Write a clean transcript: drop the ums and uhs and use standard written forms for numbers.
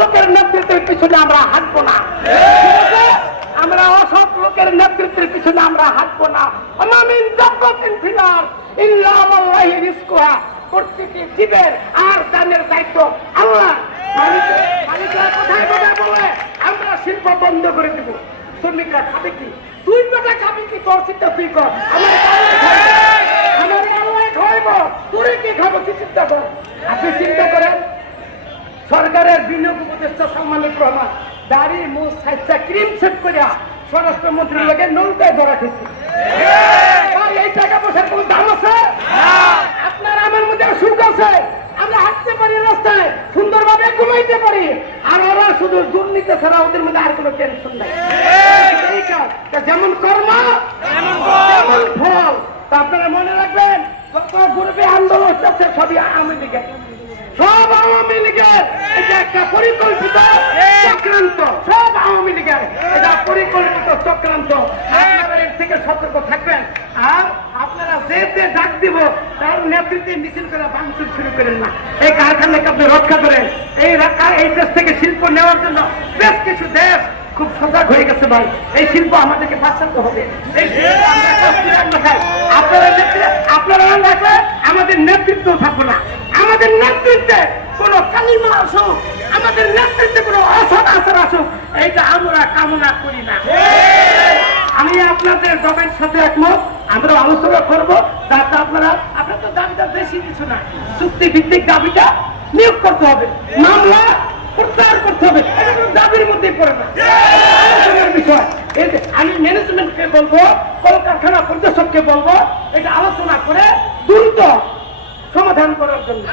লোকের নেতৃত্বের পিছনে আমরা হাঁটবো না, আমরা অসৎ লোকের নেতৃত্বের পিছনে আমরা হাঁটবো না। আমিন জাব্বাতিন ফিলার ইল্লা আল্লাহি রিজকুহা, প্রত্যেকটি জীবের আর দানের দায়িত্ব আল্লাহ। মালিকরা কোথায় কোথায় বলে আমরা শিল্প বন্ধ করে দেব, শ্রমিকরা খাবে কি? তুই বেটা খাবি কি? তোর চিন্তা তুই কর, আমার আল্লাহ খাওয়াইব, তোরে কি খাবো কি চিন্তা কর। আপনি চিন্তা করেন, সরকারের বিনিয়োগ উপদেষ্টা সালমানুর রহমান দাড়ি মুখ সাইজা ক্রিম সেট করিয়া স্বরাষ্ট্রমন্ত্রীর লোকের নৌকায় ধরা খেয়েছে। এই টাকা পয়সার কোন দাম আছে? আপনার আমার মধ্যে সুখ আছে, আমরা হাঁটতে পারি, রাস্তায় সুন্দরভাবে ঘুমাইতে পারি, আর ওরা শুধু দুর্নীতি ছাড়া ওদের মধ্যে আর কোনো টেনশন নাই। যেমন কর্ম তেমন ফল। তা আপনারা মনে রাখবেন, কত গ্রুপে আন্দোলন হচ্ছে সবই আওয়ামী লীগের, সব আওয়ামী লীগের। এটা একটা পরিকল্পিত চক্রান্ত, সব আওয়ামী লীগের এটা পরিকল্পিত চক্রান্ত। আপনারা এর থেকে সতর্ক থাকবেন। আর আপনারা যে ডাক দিব তার নেতৃত্বে মিছিল করে ভাঙচুর শুরু করেন না। এই কারখানাকে আপনি রক্ষা করেন। এই দেশ থেকে শিল্প নেওয়ার জন্য বেশ কিছু দেশ খুব সজাগ হয়ে গেছে ভাই। এই শিল্প আমাদেরকে বাঁচাতে হবে। এই শিল্প আমরা খাই, আপনারা রাখলে আমাদের নেতৃত্ব থাকবে না। আমাদের নেতৃত্বে কোনো কালিমা আসুক, আমাদের নেতৃত্বে কোনো অসৎ আচার আসুক, এইটা আমরা কামনা করি না। আমি আপনাদের দলের সাথে একমত, আমরা আলোচনা করবো যাতে আপনার তো দাবিটা বেশি কিছু না, চুক্তি ভিত্তিক দাবিটা নিয়োগ করতে হবে, মামলা প্রত্যাহার করতে হবে, এটা কোনো দাবির মধ্যেই পড়ে না বিষয়। আমি ম্যানেজমেন্টকে বলবো, কলকারখানা পরিদর্শককে বলবো, এটা আলোচনা করে দ্রুত সমাধান করার জন্য।